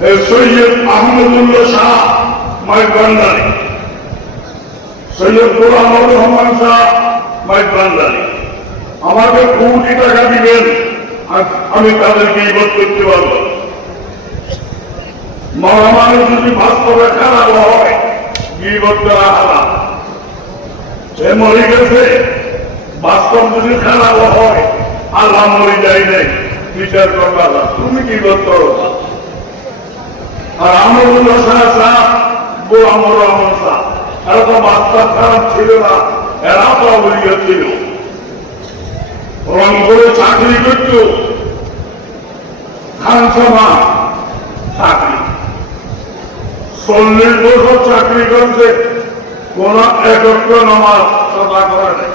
সৈয়দ আহমদুল্লাহ শাহ মাইকবান্ডারি, সৈয়দ গোলাম রহমান শাহ মাইকবান্ডারি আমাকে কোটি টাকা দিবেন, আমি তাদেরকে ইবাদত করতে পারব। মহামারী যদি বাস্তবে খারাপ হয় ইবাদত করা হারাম। সে মরে গেছে, বাস্তব যদি খারাপ হয় আল্লাহ মরে যাই নাই, বিচার করবা তুমি কি করো। আর আহমদুল্লাহ শাহ গোলাম রহমান শাহ এরা তো বাস্তব খারাপ ছিল না, এরা তো অবলীয় ছিল। রংপুরে চাকরি করত, খানসভা চাকরি 40 বছর চাকরি করছে, কোন একত্র নামাজ সদা করে নাই,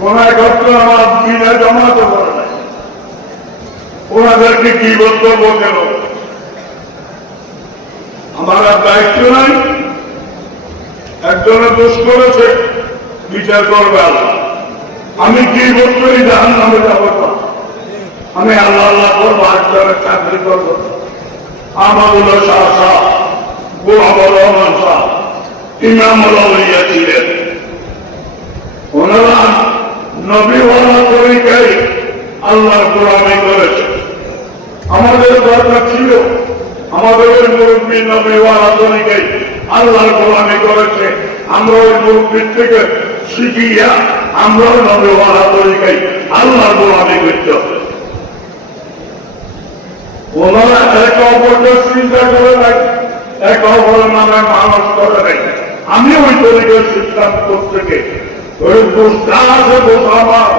কোন একত্র নামাজ বিনা জমাতে করে নাই। ওনাদেরকে কি বক্তব্য কেন? আমার দায়িত্ব নাই? একজনে দোষ করেছে, বিচার করবে আল্লাহ। আমি কি বলবো জাহান নামে যাবো না, আমি আল্লাহ আল্লাহ করবো, একজনের চাকরি করবো। আহমদুল্লাহ শাহ গোলাম রহমান শাহ ইমামুল আউলিয়া ছিলেন। ওনারা নবীওয়ালা তরিকায় আল্লাহর গোলামি করেছে। আমাদের দরকার ছিল আমাদের ওই মুরব্বী নবীওয়ালা তরিকায় আল্লাহর গোলামি করেছে, আমরা ওই মুরব্বীর থেকে শিখিয়া আমরাও নবীওয়ালা তরিকায় আল্লাহর গোলামি করতে হবে। ওনারা একে অপরকে চিন্তা করে নাই, একে অপরের নামে মানুষ করে নাই। আমি ওই তরিকার সিদ্ধান্ত থেকে ওই দোষটা আছে, দোষ আমার,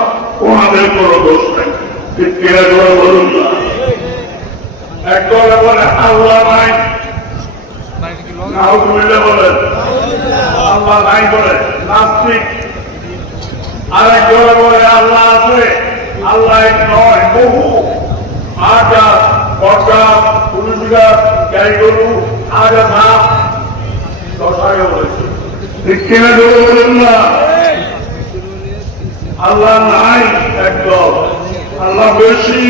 ওনাদের কোনো দোষ নাই। ঠিক কিনা করে বলুন না? একদলে বলে আল্লাহ নাই, নাও বললে বলেন আল্লাহ নাই বলে নাস্তিক। আর একদলে বলে আল্লাহ আছে, আল্লাহ এক নয়, বহু আকাশ বরগাছ পুরুষগাছ গাই গরু আগাছা দশায় বলেছে। ঠিক কিনা করে বলুন না? আল্লাহ নাই একদল, আল্লাহ বেশি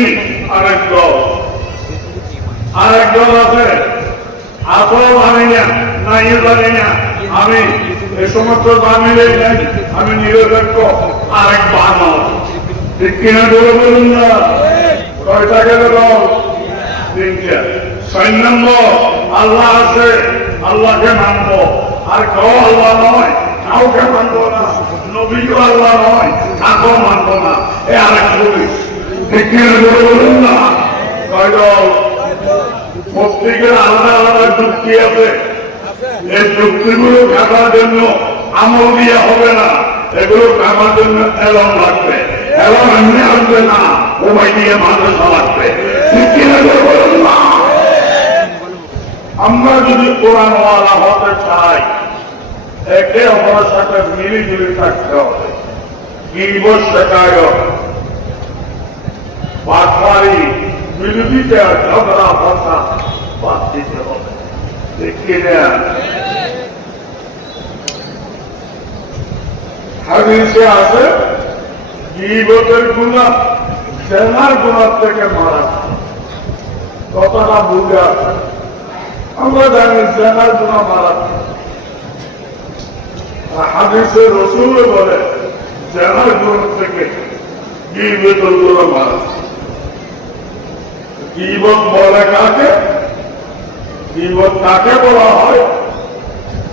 আরেক দল। আরেক দল আছে আসল জানি না, নাই জানি না, আমি এই সমস্ত জানিলেই নাই, আমি নিরপেক্ষ, আরেক বানর। ঠিক কিনা করে বলুন না? কয়টা গেল দল? 3টা। 6 নম্বর আল্লাহ আছে, আল্লাহকে মানব। আর কেউ আল্লাহ নয়, কাউকে মানব না। নবীও আল্লাহ নয়, কাকেও মানব না। এ আরেক পুলিশ। ঠিক কিনা করে বলুন না? কয় দল? প্রত্যেকের আলাদা আলাদা যুক্তি আছে। এই যুক্তিগুলো কাটার জন্য আমল দিয়ে হবে না, এগুলো কাটার জন্য এলন লাগবে। এলন এমনি আসবে না, ওই দিয়ে মাদ্রাসা লাগবে। আমরা যদি কোরআনওয়ালা হতে চাই, একে অপরের সাথে মিলিজুলি থাকতে হবে। গীবত শেখায়ত, বাটপারি, বিরোধীতে ঝগড়া ভাষা বাদ দিতে হবে। দেখি না হাদিসে আছে গীবতের গুনাহ জেনার গুনাহ থেকে মারাত্মক। কথাটা বুঝে আছে, আমরা জানি জেনার গুনাহ মারাত্মক। হাদিসে রাসূল বলে জেনার গুনাহ থেকে গীবতের গুনাহ মারাত্মক। গীবত বলে কাকে? গীবত কাকে বলা হয়,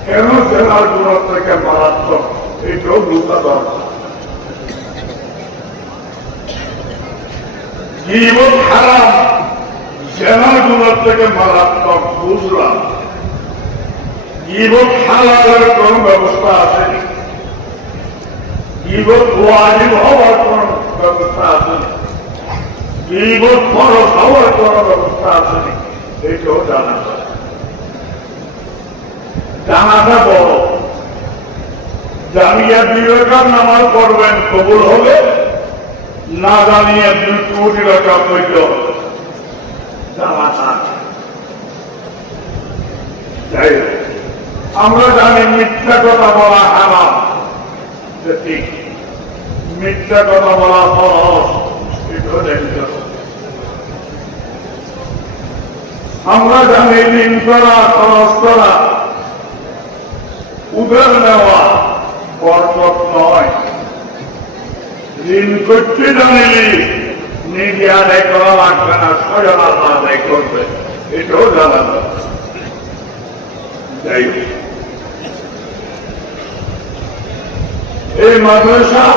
কেন জেনার গুনাহ থেকে মারাত্মক, এটাও বুঝতে দরকার। গীবত হারাম, জেনার গুনাহ থেকে মারাত্মক বুঝলাম। গীবত হালালের কোন ব্যবস্থা আছে? গীবত ওয়াজিব হওয়ার কোন ব্যবস্থা আছে? গীবত ফরজ হওয়ার কোন ব্যবস্থা আছে? এটাও জানা যায়। জানাটা বড়। জানিয়া 2 রাকাত নামাজ পড়বেন, কবুল হবে। না জানিয়ে 2 কোটি রাকাত হইল জানাটা। যাই হোক, আমরা জানি মিথ্যা কথা বলা হারাম, ঠিক। মিথ্যা কথা বলা ফরজ, এটাও দেখতে হবে। আমরা জানি ঋণ করা, খরচ করা, উধার নেওয়া বরকত নয়। ঋণ করতে জানিলি নিজে আদায় করা লাগবে না, স্বয়ং আল্লাহ আদায় করবে, এটাও জানা যাবে। এই মাদ্রাসা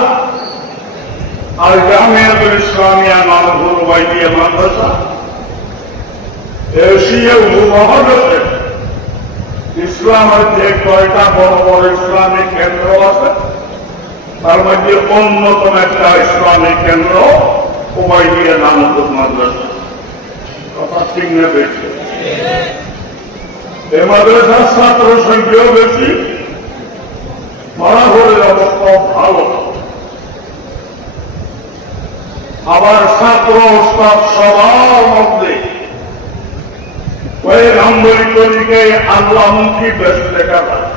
আর জামিয়াতুল ইসলামিয়া মানবুর বাইদিয়া মাদ্রাসা এশিয়া উপমহাদেশে ইসলামের যে কয়টা বড় বড় ইসলামিক কেন্দ্র আছে তার মধ্যে অন্যতম একটা ইসলামিক কেন্দ্র উবাইদিয়া মানবুর মাদ্রাসা। কথা ঠিক না বেশি? এই মাদ্রাসার ছাত্র সংখ্যাও বেশি, ফলাফলের অবস্থা ভালো। আবার ছাত্র উস্তাদ সবার মধ্যে ওই নম্বরী তরিকে আল্লাহমুখী বেশ লেখা যায়।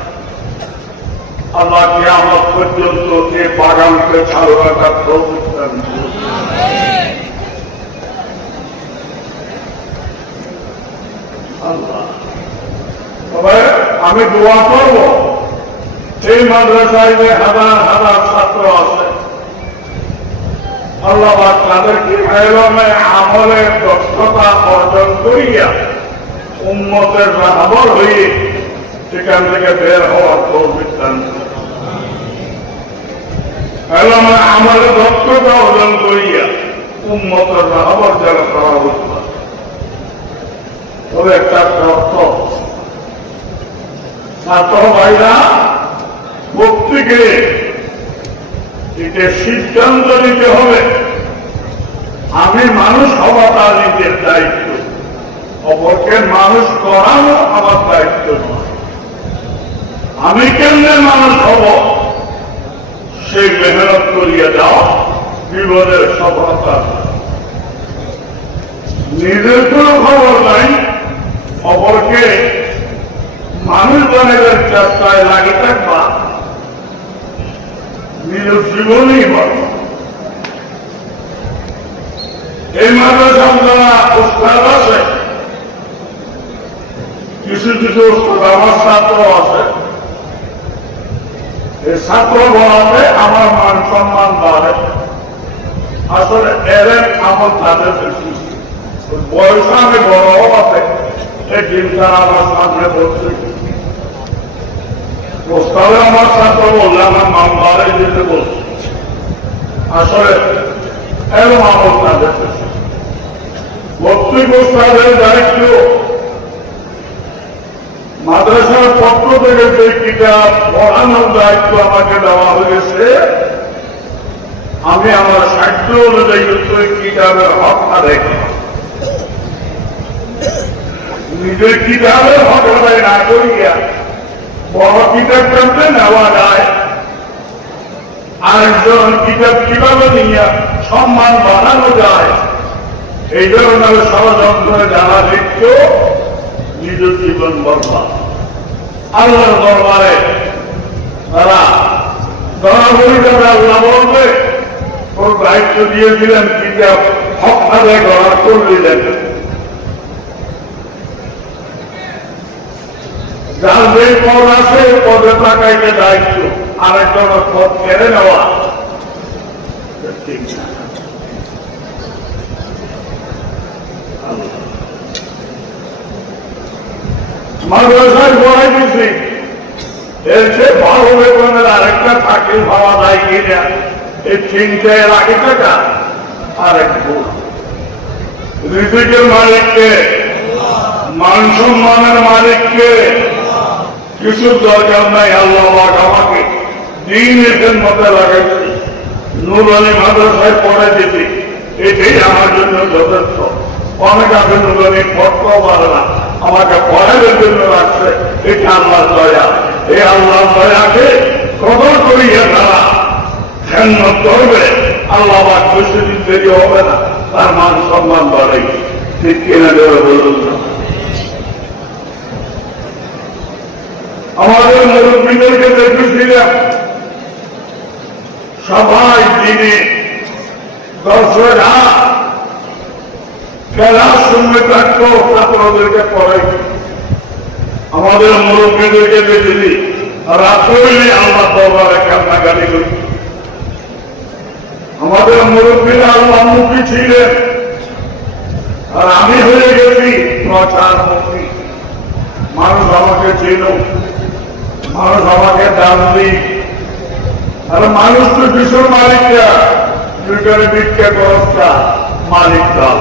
আল্লাহ কিয়ামত পর্যন্ত এই বাগানকে চালু রাখার তৌফিক দান করুন। আল্লাহ, তবে আমি দোয়া করব এই মাদ্রাসায় যে হাজার হাজার ছাত্র আছে, আল্লাহ তাদেরকে এলমে আমলের দক্ষতা অর্জন করিয়া উম্মতের রাহবর হয়ে সেখান থেকে বের হওয়ার তৌফিক দান করুন। এলমে আমলের দক্ষতা অর্জন করিয়া উম্মতের রাহবর যেন করা হতো। তবে একটা শর্ত, ছাত্র ভাইরা প্রত্যেকে এটা সিদ্ধান্ত নিতে হবে, আমি মানুষ হওয়া তার নিজের দায়িত্ব, অপরকে মানুষ করানো আমার দায়িত্ব নয়। আমি কেমনে মানুষ হব সেই মেহনত করিয়া যাও, জীবনের সফলতা। নিজের কোনো খবর নাই, অপরকে মানুষ বানাবার চেষ্টায় লাগে থাকবা, নিজের জীবনেই বড়। এই মাদ্রাসা যারা উস্তাদ আছে, কিছু কিছু উস্তাদ আমার ছাত্র আছে, এই ছাত্র বলাতে আমার মান সম্মান বাড়ে। আসলে এর আমল তাদের বেশি, বয়স আমি বড় আছে, এই দিনটা আমার সামনে বলছে। প্রস্তাবে আমার ছাত্র বললে আমার মান বাড়ে যেতে বলছে। আসলে এরকম আমল তাদের বেশি। প্রত্যেক উস্তাদের দায়িত্ব, মাদ্রাসার পক্ষ থেকে যে কিতাব পড়ানোর দায়িত্ব আমাকে দেওয়া হয়েছে, আমি আমার সাহিত্য অনুযায়ী ওই কিতাবের হক আদায় করি। নিজের কিতাবের হক আদায় না করিয়া বড় কিতাব কেমনে নেওয়া যায়, আরেকজন কিতাব কিভাবে নিয়ে সম্মান বাড়ানো যায়, এই ধরনের ষড়যন্ত্রে যারা লিপ্ত, নিজের জীবন বরবাদ। আল্লাহর দরবারে তারা দরাদরি করে আল্লাহ বলবে ওর দায়িত্ব দিয়েছিলেন কিতাব হক আদায় করার করলেন। যার যে পদ আছে পদে থাকাইতে দায়িত্ব, আরেকজনের পদ কেড়ে নেওয়া ঠিক না। মাদ্রাসায় পড়াই দিচ্ছি, এর চেয়ে ভালো বেতনের আরেকটা চাকরি পাওয়া যায় কিনা এই চিন্তায় রাখি টাকা আরেক ভুল। রিজিকের মালিককে, মান সম্মানের মালিককে, কিছু দরকার নাই। আল্লাহ আমাকে দিনের মধ্যে লাগাইছি, নুরানি মাদ্রাসায় পড়ে দিতে, এটাই আমার জন্য যথেষ্ট। অনেক আছে নুরানি পড়তে পারে না, আমাকে পড়ানোর জন্য রাখছে, এটা আল্লাহ দয়া। এই আল্লাহ দয়াকে কদর করিয়া তারা খেয়ানত করবে, আল্লাহ বেশি দিন দেরি হবে না, তার মান সম্মান বাড়ে। ঠিক কিনা দেবে বলুন না? আমাদের মুরব্বীদেরকে দেখেছিলাম সবাই দিনে 10 রাত খেলার সময় থাকতো ছাত্রদেরকে পড়াই, আমাদের মুরব্বীদেরকে বেঁচে দিই, রাত্রে আল্লাহ দরবারে কান্নাকাটি করি। আমাদের মুরব্বীরা আল্লাহমুখী ছিলেন, আর আমি হয়ে গেছি প্রচারমুখী। মানুষ আমাকে চিন, মানুষ আমাকে দান দিই, আর মানুষ তো কিশোর মালিকরা দুইটারে ভিক্ষা খরচটা মালিক দল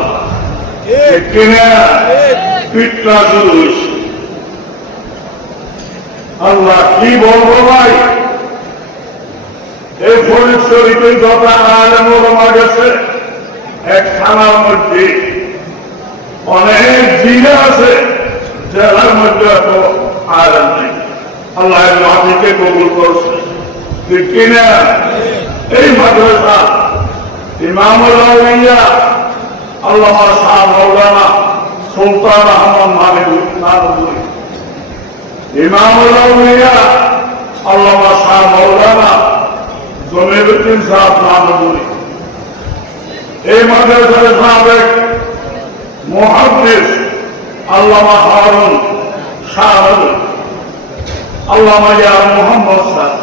কিনা পিঠা জুলুস। আল্লাহ কি বলবো ভাই, এই ফরিদ শরীফে যত আলেম ওলামা গেছে, এক থানার মধ্যে অনেক জিলা আছে, জেলার মধ্যে এত আলেম নেই। আল্লাহ মাটিকে কবুল করছে ঠিক কিনা। এই মাদ্রাসা ইমামুল আউলিয়া আল্লামা শাহ মাওলানা সুলতান আহমদ নানুপুরি, ইমামুল আউলিয়া আল্লামা শাহ মাওলানা জমিরুদ্দিন সাহেব নানুপুরি, এই মাদ্রাসার সাবেক মুহাদ্দিস আল্লামা হারুন শাহ, আল্লামা ইয়া মুহাম্মদ সাহেব,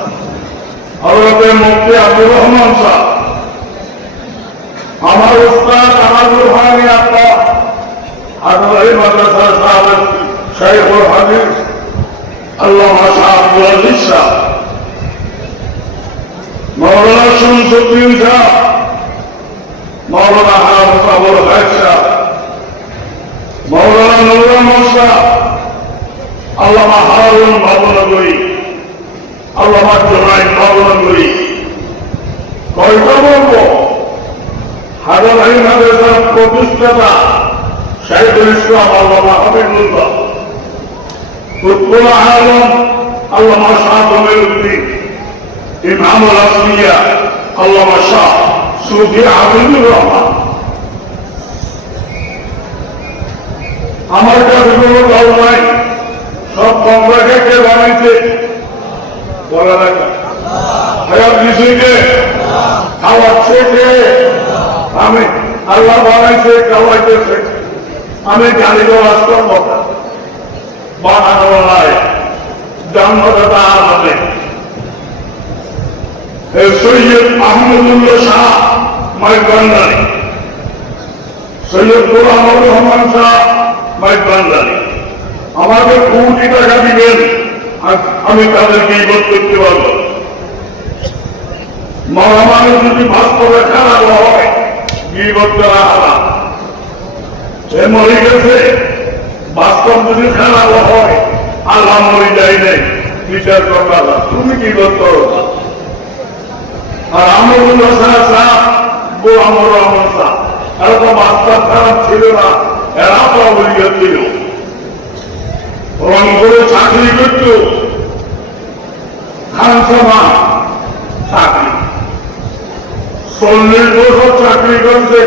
হযরতে মুফতি আব্দুর রহমান সাহেব, আমার উস্তাদ আমার রুহানি আব্বা এই মাদ্রাসার সাবেক শাইখুল হাদিস আল্লামা শাহ আব্দুল আজিজ সাহেব, মাওলানা শামসুদ্দিন সাহেব, মাওলানা হাফেজ আবুল হাইদ সাহেব, মাওলানা নুরুল আহমদ সাহেব, আল্লামা হারুন বাবুনগরী, আল্লামা জুনাইদ বাবুনগরী। কয়টা বলবো? হাজার মাদ্রাসার প্রতিষ্ঠাতা শাইখুল ইসলাম আল্লামা হাবিবুল্লাহ, কুতুবুল আলম আল্লামা শাহ জমিরুদ্দিন, ইমামুল আসমিয়া আল্লামা শাহ সুফি আবিদুর রহমান। আমার কাছে কোনো দল নাই, সব কমরাকে কে বানাইছে বলা রাখা, কিছুকে খাওয়াচ্ছে কে? আমি। আল্লাহ বানাইছে, খাওয়াইতেছে, আমি গালি দেওয়া কথা বানানো নাই, জন্মদাতা আমাদের সৈয়দ আহমদুল্লাহ শাহ মাইকবান্ডারি, সৈয়দ গোলামুর রহমান শাহ মাইকবান্ডারি আমাকে কোটি টাকা দিবেন, আমি তাদেরকে ইবাদত করতে পারব। মহামারী যদি বাস্তবে খারাপ হয় ইবাদত করা হারাম। সে মরে গেছে, বাস্তব যদি খারাপ হয় আল্লাহ মরে যায় নাই, বিচার করবা তুমি কি করতে করো। আর আমরুল্লাহ শাহ গোলামুর রহমান শাহ এরা তো বাস্তব খারাপ ছিল না, এরা তো অবলিয়া ছিল, রংপুরে চাকরি করত, খানসামা চাকরি 40 বছর চাকরি করছে,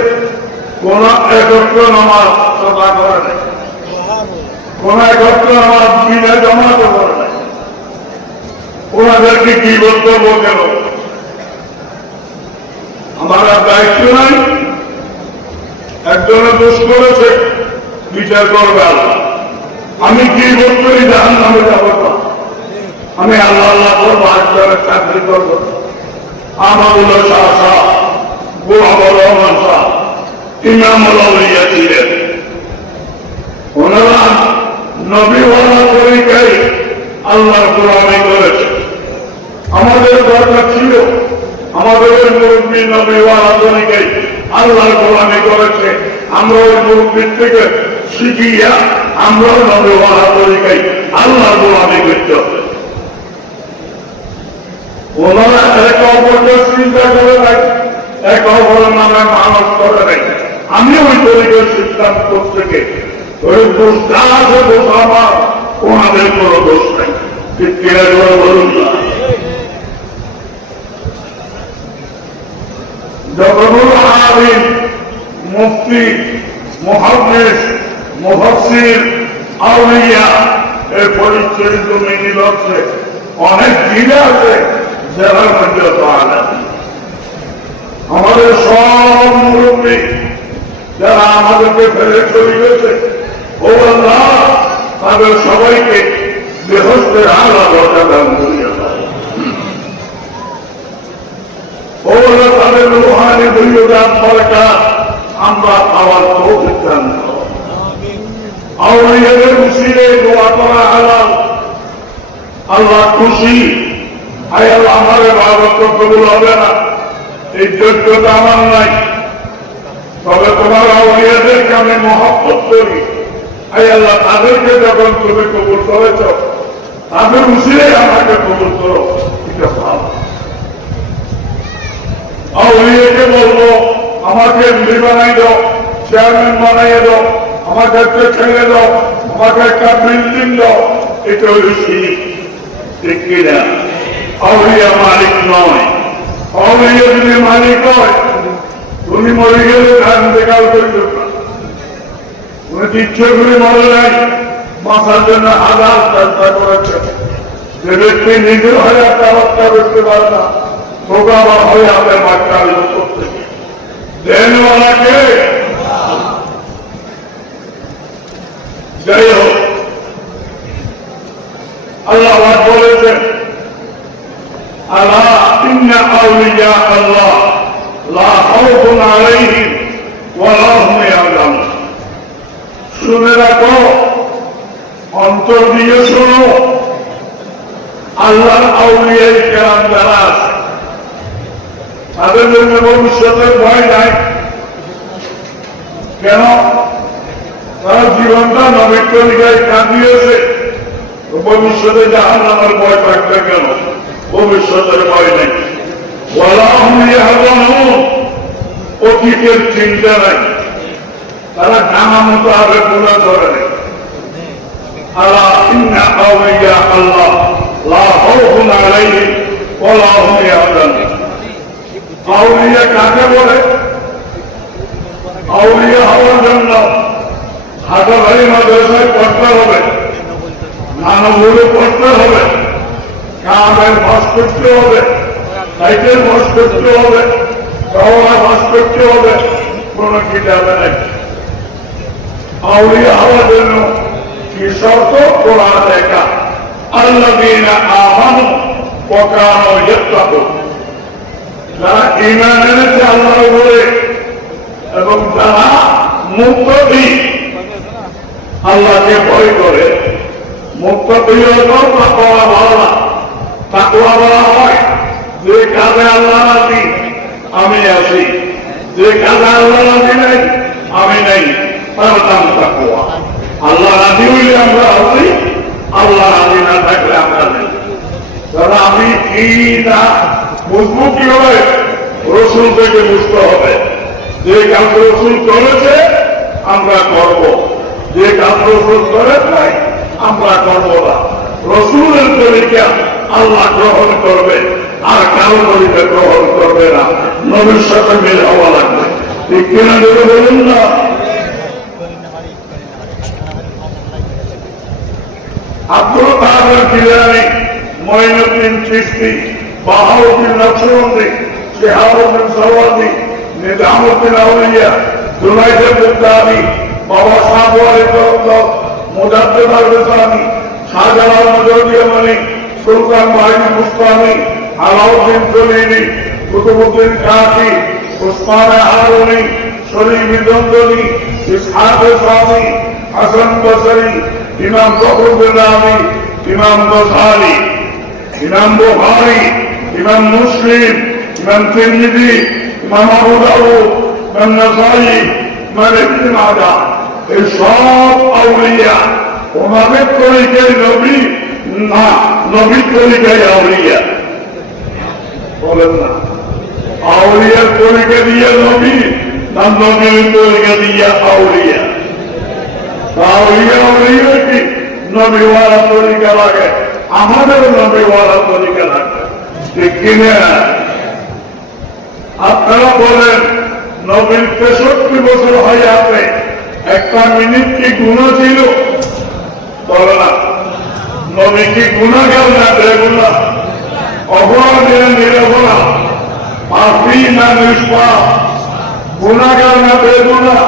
কোন একত্র নামাজ সদা করে নাই, কোন একত্র নামাজ বিনা জমাতে করে নাই। ওনাদেরকে কি বক্তব্য কেন? আমার দায়িত্ব নাই, একজনে দোষ করেছে বিচার করবে আল্লাহ। আমি কি বলতে জাহান নামে যাবো না, আমি আল্লাহ আল্লাহ করবো, একজনের চাকরি করবো। আমাদুল্লাহ শাহ শাহ গোলামুর রহমান শাহ ইমামুল আউলিয়া ছিলেন, ওনারা নবীওয়ালা তরিকায় আল্লাহর গোলামি করেছে। আমাদের দরকার ছিল আমাদের ওই মুরব্বী নবীওয়ালা তরিকায় আল্লাহর গোলামি করেছে, আমরা ওই মুরব্বীর থেকে শিখিয়া আমরাও নবীওয়ালা তরিকায় আল্লাহর গোলামি করতে হবে। ওনারা একে অপরকে চিন্তা করে নাই, একে অপরের নামে মানুষ করে নাই। আমি ওই তরিকার সিদ্ধান্ত থেকে ওই দোষ যা আছে দোষ আমার, ওনাদের কোনো দোষ নাই। ঠিক কিনা বলুন না? যতগুলো আলিম, মুফতি, মুহাদ্দিস, মুফাসসির, আউলিয়া এই পরিচয় মেনে লড়ছে, অনেক জিলা আছে জেলার মধ্যে তো আলেম। আমাদের সব মুরব্বী যারা আমাদেরকে ফেলে চলে গেছে, ও আল্লাহ তাদের সবাইকে বেহস্তের আলা দরজা দান করিয়া দাও। ও আল্লাহ তাদের রুহানি দৈবদান বরকত আমরা পাওয়ার তৌফিক দান করো। আউলিয়াদের উসিলে দোয়া করা হালাল, আল্লাহ খুশি। আয় আল্লাহ আমার ইবাদত কবুল হবে না, এই যোগ্যতা আমার নাই, তবে তোমার আউলিয়াদেরকে আমি মহব্বত করি। আয় আল্লাহ তাদেরকে যখন তুমি কবুল করেছ, তাদের উসিলে আমাকে কবুল করো, এটা ভালো। আউলিয়াকে বলবো আমাকে এমডি বানাই দাও, চেয়ারম্যান বানাইয়ে দাও, আমাকে একটা ছেড়ে দাও, আমাকে একটা বিল্ডিং দাও, এটা হল শিরিক, ঠিক কিনা? আউলিয়া মালিক নয়। আউলিয়া যদি মালিক হয়, তুমি মরে গেলে ধান দেখাল করতে না, তুমি ইচ্ছে করে মরে নাই, বাঁচার জন্য হাজার চেষ্টা করেছে। যে ব্যক্তি নিজের হয়ে একটা হত্যা করতে পারে না, তোকে আবার হয়ে আমাদের বাচ্চা করতে দেনওয়ালাকে। যাই হোক, আল্লাহ বলেছেন আলা ইন্না আউলিয়া আল্লাহ লা খাউফুন আলাইহিম ওয়া লা হুম ইয়াহজানুন। শুনে রাখো, অন্তর দিয়ে শোনো, আল্লাহর আউলিয়া কেরাম যারা আছে তাদের জন্য ভবিষ্যতের ভয় নাই। কেন? তারা জীবনটা নবীর তরিকায় কাটিয়েছে, ভবিষ্যতে জাহান্নামের ভয় থাকবে কেন? ভবিষ্যতের ভয় নেই। ওয়ালা হুম ইয়াহজানুন, অতীতের চিন্তা নাই, তারা ডাঙা মতো আগে গুনাহ করে নেই। আলা ইন্না আউলিয়া আল্লাহ লা খাউফুন আলাইহিম ওয়া লা হুম ইয়াহজানুন। আউলিয়া কাকে বলে? আউলিয়া হওয়ার জন্য হাটাবাড়ি মাদ্রাসায় পড়তে হবে, নানবুড়ে পড়তে হবে, কামের বাস করতে হবে, সাইকেল বাস করতে হবে, শহরে বাস করতে হবে, কোন কিতাবে নেই। আউলিয়া হওয়ার জন্য কি শর্ত? কোরআন দেখা, আল্লাযীনা আমানু ওয়া কানূ ইয়াত্তাকুন। যারা ঈমান এনেছে আল্লাহর উপরে এবং যারা মুত্তাকী, আল্লাহকে ভয় করে। মুত্তাকী হলো তাকওয়া ওয়ালা। তাকওয়া বলা হয় যে কাজে আল্লাহ রাজি আমি আছি, যে কাজে আল্লাহ রাজি নাই আমি নাই, তার নাম তাকওয়া। আল্লাহ রাজি হইলে আমরা আছি, আল্লাহ রাজি না থাকলে আমরা নেই। তাহলে আমি কি না বুঝবো কি হবে? রসুল থেকে বুঝতে হবে। যে কাজ রসুল করেছে আমরা করব, যে কাজ রসুল করে নাই আমরা করব না। রসুলের তরিকা আল্লাহ গ্রহণ করবে, আর কারো তরিকা গ্রহণ করবে না। নবীর সাথে মিল হওয়া লাগবে, ঠিক কিনা? বলুন না। আব্দুল কাদের জিলানী, মঈনুদ্দিন চিশতি, বাহাউদ্দিন নকশবন্দি, শিহাবুদ্দিন সওয়াদি, নিজামুদ্দিন আউলিয়া, জুনাইদ বুগদানি, বাবা সাহেব ওয়ালি তরফদার, মুজাদ্দিদ আল-রিসানি, শাহজালাল মজদুদিয়ামানি, সুলতান মাহিদি মুস্তানি, আলাউদ্দিন জলিলি, কুতুবুদ্দিন কাকি, উসমানে হারুনি, শরীফ দন্দনি, ইসহাক সামি, হাসান বসরি, ইমাম ফখরুদ্দিন রাজি, ইমাম গজালি, ইমাম বুখারী, ইমাম মুসলিম, ইমাম তিরমিজি, ইমাম আবু দাউদ, ইমাম নাসাঈ, ইমাম ইবনে মাজাহ, এই সব আউলিয়া ওনাদের তরিকায় নবী না, নবীর তরিকায় আউলিয়া। বলেন না, আউলিয়ার তরিকা দিয়ে নবী না, নবীর তরিকা দিয়ে আউলিয়া? আউলিয়া আউলিয়া কি নবীওয়ালা তরিকা লাগে? আমাদের নবীওয়ালা তরিকা লাগে, ঠিক কিনা? আপনারা বলেন নবীর 63 বছর হয়ে আছে, একটা মিনিট কি গুনাহ ছিল? বলে না। নবী কি গুনাহগার না বেগুনাহ? অপরাধী না নিরপরাধ? পাপী না নিষ্পাপ? গুনাহগার না বেগুনাহ?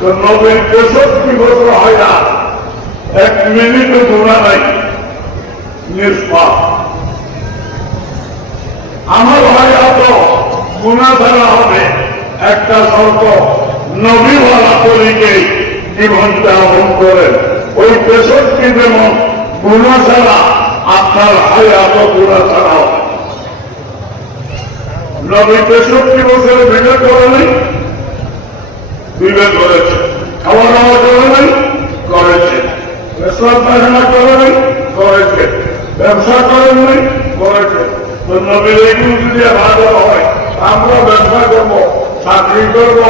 তো নবীর 63 বছর হয় না, 1 মিনিটও গুণা নাই, নিষ্পাপ। আমার হায়াত গুণা দ্বারা হবে একটা শর্ত, নবীওয়ালা তরিকে জীবন যাপন করেন। ওই 63 যেমন গুণা ছাড়া, আপনার হায়াত গুণা ছাড়াও। নবী 63 বছরে বিয়ে করে নাই, বিয়ে করেছে। খাওয়া দাওয়া করে নাই, করেছে। পেশাব পায়খানা করে নাই, করেছে। ব্যবসা করেন নাই, করেছে। তো নবীর এগুলো যদি ভালো হয়, আমরা ব্যবসা করবো, চাকরি করবো,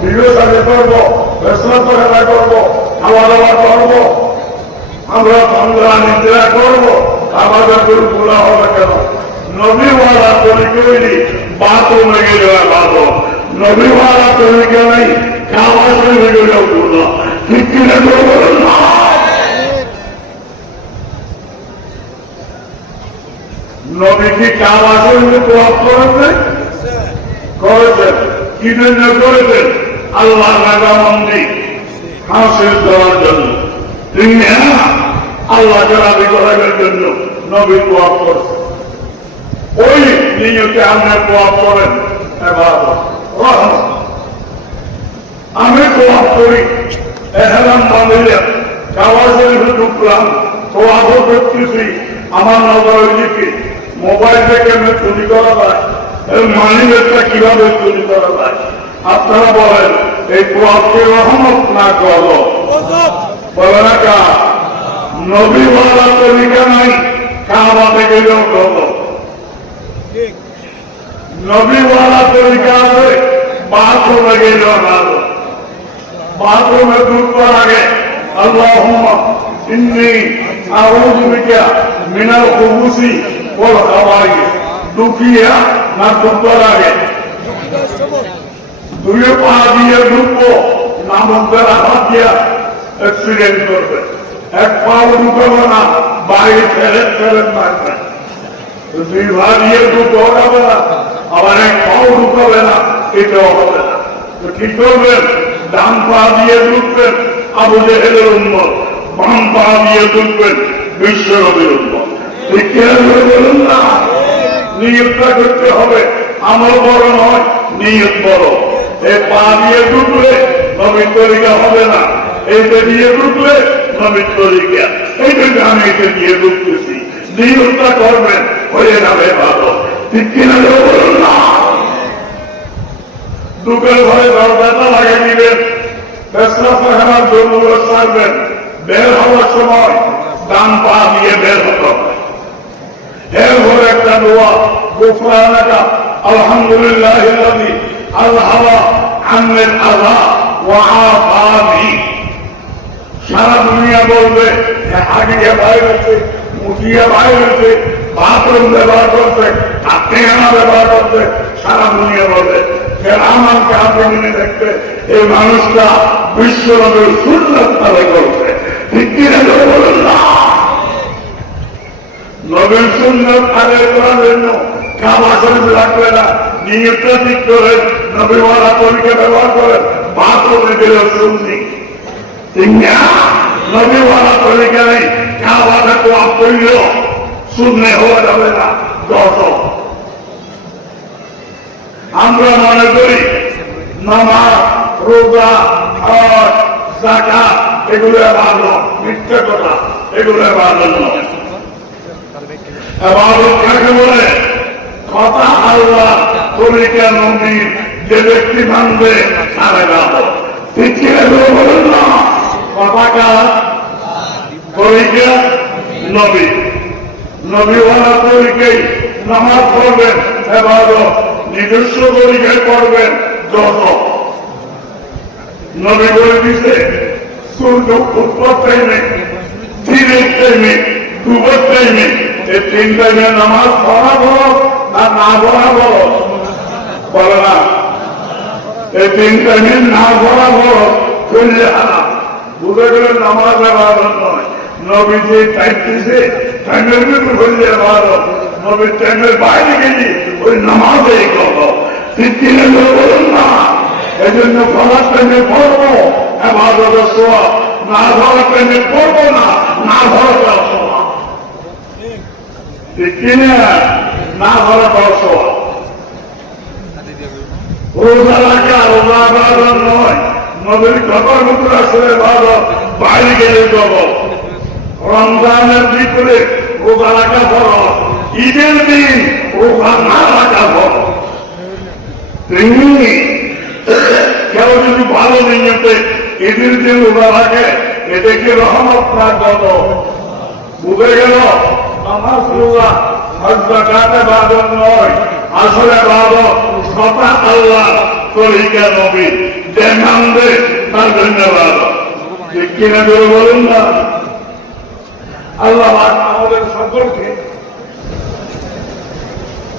বিয়ে শাদী করবো, পেশাব পায়খানা করবো, খাওয়া দাওয়া করবো, আমরা সন্ধ্যা নিদ্রা করবো, আমাদের কোনো গুণা হবে কেন? নবীওয়ালা তরিকে বাথরুমে গেলে ভালো, নবীওয়ালা তরিকে নেই খাওয়া শরীরে গেলেও গুণা। ঠিক কিনা বলবেন না? নবী কি খাওয়া শরীরে প্রভাব করেছেন? করেছেন। কি জন্য করেছেন? আল্লাহ রাগামন্দি হাসিল দেওয়ার জন্য। তিনি আল্লাহকে রাজি করার জন্য নবী প্রভাব করছেন। ওই নিয়তে আপনি প্রভাব করেন। আমি প্রভাব করি, এহরাম বাঁধিলে কাবা শরীফে ঢুকলাম, প্রভাবও করতেছি। আমার নজর দিকে মোবাইল থেকে চুরি করা যায়, মানি ব্যাগটা কিভাবে চুরি করা যায়? আপনারা বলেন, এই প্রভাবকে রহমত না করো, বলে না কা নবীওয়ালা তরিকা নাই, কাবা থেকে গেলেও করো। নবীওয়ালা তরিকা আছে, বাথরুমে গেলেও ভালো। বাথরুমে ঢুকবার আগে আল্লাহুম্মা ইন্নী আউযু বিকা মিনাল খুবুসি ওয়াল খাবাইস, ঢুকিয়া না ঢুকবার আগে দুই পা দিয়ে ঢুকবো, নামকের হাত দিয়া অ্যাক্সিডেন্ট করবে। এক পাও ঢুকবে না, বাইরে ফেলে ফেলে মারবে। দুই পা দিয়ে ঢুকতে হবে না, আবার এক পাও ঢুকবে না, এটাও হবে না। তো কি করবেন? ডান পা দিয়ে ঢুকবেন আবু জেহেলের উম্মত, বাম পা দিয়ে ঢুকবেন বিশ্ব নবীর উম্মত। ঠিক বলুন না? নিয়তটা করতে হবে। আমল বড় নয়, নিয়ত বড়। এই পা দিয়ে ঢুকলে নবীর তরিকা হবে না, এইটা দিয়ে ঢুকলে নবীর তরিকা। এইটা আমি এটা দিয়ে ঢুকতেছি, নিয়তটা করবেন, হয়ে যাবে ভালো। ঠিক কিনা বলুন না? ঢুকের ঘরে দরজাটা লাগিয়ে দিবেন, পেশাব পায়খানার জন্য সারবেন। বের হওয়ার সময় ডান পা দিয়ে বের হতে হবে। এরপরে একটা দোয়া, গুফরানাকা আলহামদুলিল্লাহিল্লাযী আযহাবা আন্নিল আযা ওয়া আফানি। সারা দুনিয়া বলবে হাগিয়ে বাইরেছে, মুটিয়ে বাইরেছে, বাথরুম ব্যবহার করছে, ঠেকানা ব্যবহার করছে, সারা দুনিয়া বলবে। আমাকে আপনি মনে দেখতে এই মানুষটা বিশ্ব নবীর সুন্নাত তাদের করছে। ঠিক কিনা বলুন না? নবীর সুন্নাত আদায় করার জন্য কাবা শরীফ রাখবে না, নিয়তটা ঠিক করে নবীওয়ালা তরিকা ব্যবহার করেন। বাথরুমে গেলেও শুনছি, ঠিক না? নবীওয়ালা তরিকা নেই, কাবাটা তো আপনিও শূন্যে হওয়া যাবে না। দর্শক, আমরা মনে করি নামাজ, রোজা, হজ, যাকাত এগুলো ভালো, মিথ্যা কথা, এগুলো ভালো নয়। ইবাদত কাকে বলে? কথা আল্লাহ, তরিকা নবীর, যে ব্যক্তি মানবে তারা ভালো। ঠিক কিনা বলুন না? কথা কার? তরিকা নবী। নবীওয়ালা তরিকাই নামাজ পড়বেন, ইবাদত নিজস্ব তরিকায় করবেন। যত নবী বলে দিছে, সূর্য উৎপত্তির টাইমে, দিনের টাইমে, ডুবার টাইমে, এই 3 টাইমে নামাজ পড়া বলো না না পড়া বলো? বলো না? এই 3 টাইমে না পড়া বলো করলে হারাম। বুঝে গেলে নামাজ ইবাদত নয়। নবী যে টাইম দিছে, টাইমের ভিতরে করলে ইবাদত। নবীর টাইমের বাইরে গেলে ওই নামাজেই করো। ঠিক কিনা বলুন না? এই জন্য পড়ার টাইমে পড়বো, এবাদতের সওয়াব, না ধরা প্রেমে করবো না, না ধরাটাও সওয়াব। ঠিক কিনা? না ধরাটাও সওয়াব। রোজা রাখা রোজা ইবাদত নয়, নবীর কথার মতো আসলে ইবাদত, বাইরে গেলে জগৎ। রমজানের ভিতরে রোজা রাখা ফরজ, ঈদের দিন রোজা না রাখা ফরজ। তেমনি কেউ যদি ভালো নিয়তে ঈদের দিন রোজা রাখে, এটা কি রহমত না গজব? বুঝে গেল? নামাজ রোজা হজ যাকাত ইবাদত নয়, আসলে ইবাদত স্বতঃ আল্লাহ তরিকা নবী দেখান দে তার ধন্যবাদ। ঠিক কিনা করে বলুন না? আল্লাহ আমাদের সকলকে,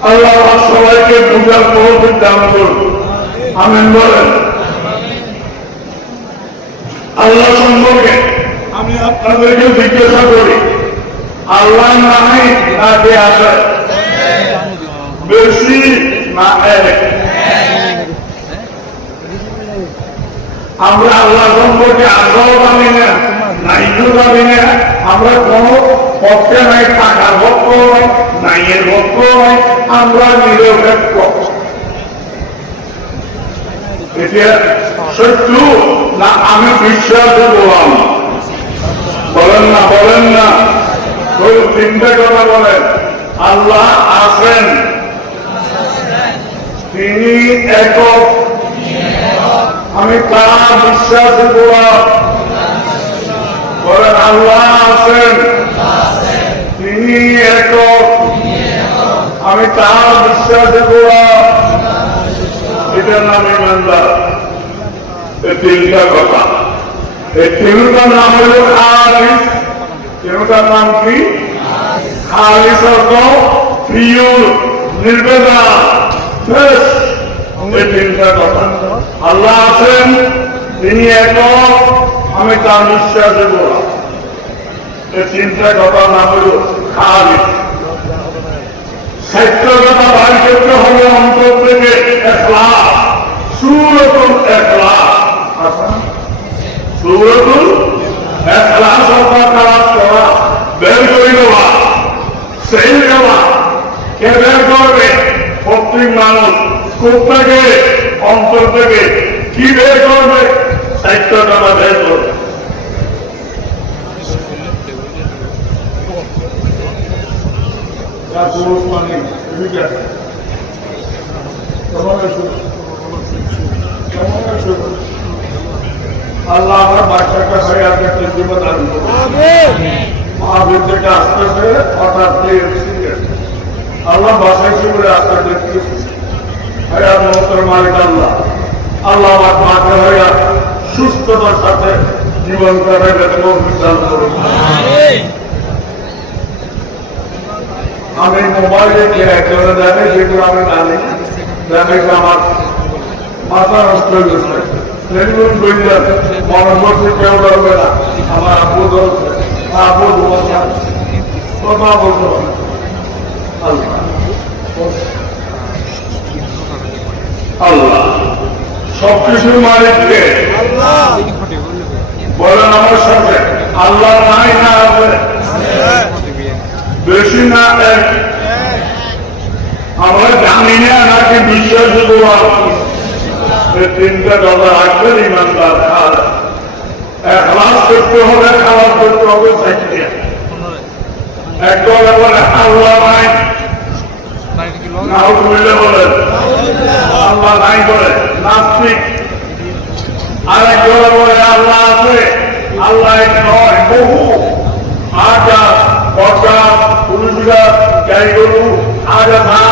আল্লাহ সবাইকে বুঝার তৌফিক দান করুন। আমিন বলেন। আল্লাহ সম্পর্কে আমি আপনাদেরকে জিজ্ঞাসা করি, আল্লাহ নাই নাকি আছে? বেশি না এক? আমরা আল্লাহ সম্পর্কে আশাও জানি না, নাইও জানি না। আমরা কোন পক্ষে নাই, টাকার পক্ষ নয়, নাইয়ের পক্ষ নয়, আমরা নিরপেক্ষ। এটা সত্য না আমি বিশ্বাস করলাম? বলেন না, বলেন না। ওই তিনটা কথা বলেন। আল্লাহ আছেন, তিনি একক, আমি তার বিশ্বাস করলাম। বলেন আল্লাহ আছেন, তিনি একক, আমি তার বিশ্বাস করলাম। এটার নাম ইমানদার। এই তিনটা কথা, এই তিনটার নাম হল খালিস। তিনটার নাম কি? খালিস অর্থ প্রিয়, নির্বেদা, ফ্রেশ। এই তিনটা কথা। আল্লাহ আছেন, তিনি একক, আমি তার বিশ্বাসে বললাম। এই তিনটা কথার নাম হল খালিস। সত্যতা ভাই করতে হবে অন্তর থেকে ইখলাস, সূরাতুল ইখলাস। সূরাতুল ইখলাস অর্থাৎ কালাম করা, বের করে দেওয়া, সেই দেওয়া। কে বের করবে? প্রত্যেক মানুষ। কোথেকে? অন্তর থেকে। কি বের করবে? সত্যতা বের করবে। আল্লাহ আমার বাচ্চাটা হয়ে আপনাকে জীবন দান করুন। মহাবীর থেকে আসতেছে হঠাৎ আল্লাহ বাসাইছি বলে আপনাদের হায়াত মহতের মালিক আল্লাহ। আল্লাহ আমার মাকে হইয়া সুস্থতার সাথে জীবন কাটাই দান করুন। আমি মোবাইলে একজনে দেখে, যেগুলো আমি জানি, দেখে আমার মাথা নষ্ট হয়ে গেছে। সেগুলো বললেন মনে করছে কেউ ধরবে না, আমার আব্বু ধরছে, আব্বু কথা বলতে হবে। আল্লাহ সবকিছুর মালিককে বলেন আমার সাথে, আল্লাহ নাই না আছে? বেশি না এক? আমরা জানি না নাকি বিশ্বাস করলাম? তিনটা কথা রাখবেন ইমানদার। ইখলাস করতে হবে, খালাস করতে হবে। এক কথা বলে আল্লাহ নাই, নাউজুবিল্লাহ বলেন আল্লাহ নাই বলে নাস্তিক। আরেক কথা বলে আল্লাহ আছে, আল্লাহ এক নয়, বহু। আকাশ, বরগাছ, পুরুষগাছ, গাই গরু, আগাছা,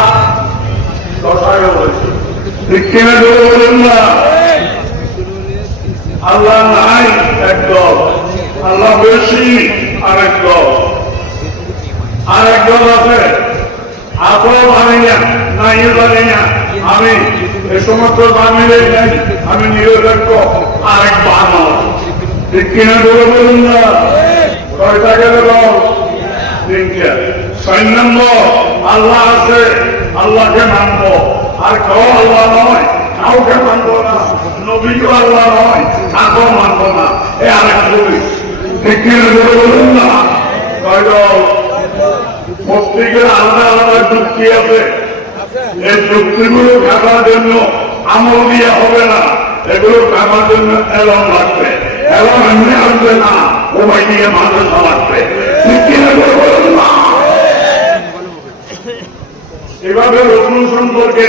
দশায় বলেছে। ঠিক কিনা বলুন না? আল্লাহ নাই একদল, আল্লাহ বেশি আরেক দল। আরেক দল আছে আসল জানি না, নাইও জানি না, আমি এ সমস্ত জামিলেই নাই, আমি নিরপেক্ষ। আরেক বানর। ঠিক কিনা বলুন না? কয়টা গেল বল? তিনটা। 6 নম্বর আল্লাহ আছে, আল্লাহকে মানবো। আর কেউ আল্লাহ নয়, কাউকে মানবো না। নবীও আল্লাহ নয়, তাকেও মানব না। এ আরেক ছবি ঠিক বলুন না। প্রত্যেকের আলাদা আলাদা যুক্তি আছে। এই যুক্তিগুলো থাকার জন্য আমল দিয়ে হবে না, এগুলো থাকার জন্য এলন লাগবে। এলন এমনি আসবে না, ওবাই দিয়ে মাদ্রাসা লাগবে। বলুন না। এভাবে রসুল সম্পর্কে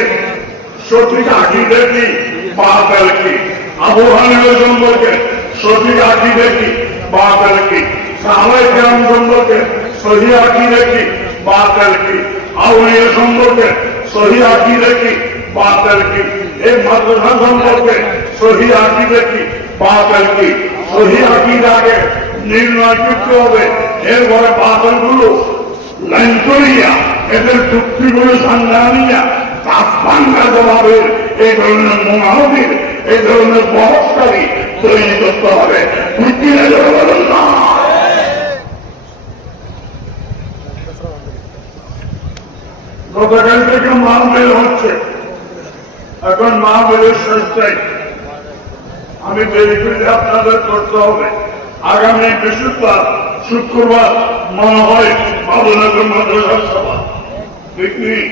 সঠিক আকিদা কি, বাতিল কি? আবু হানিফা সম্পর্কে সঠিক আকিদা কি, বাতিল কি? সাহাবায়ে কেরাম সম্পর্কে সহিহ আকিদা কি, বাতিল কি? আউলিয়া সম্পর্কে সহিহ আকিদা কি, বাতিল কি? এই মাদ্রাসা সম্পর্কে সহিহ আকিদা কি, বাতিল কি? সহিহ আকিদা আগে নির্ণয় করতে হবে, এরপরে বাতিল গুলো লাইন করিয়া এদের যুক্তিগুলো সাংঘানিয়া তাৎপাঙ্গা জবাবের এই ধরনের মোনাহবির, এই ধরনের বহস্কারী তৈরি করতে হবে। বলুন না। গতকাল থেকে মাহফিল হচ্ছে, এখন মাহফিলের শেষটাই আমি দেরি করে আপনাদের করতে হবে। আগামী বৃহস্পতিবার শুক্রবার মনে হয় বাবুনগর মাদ্রাসা সভা। ঠিক নেই।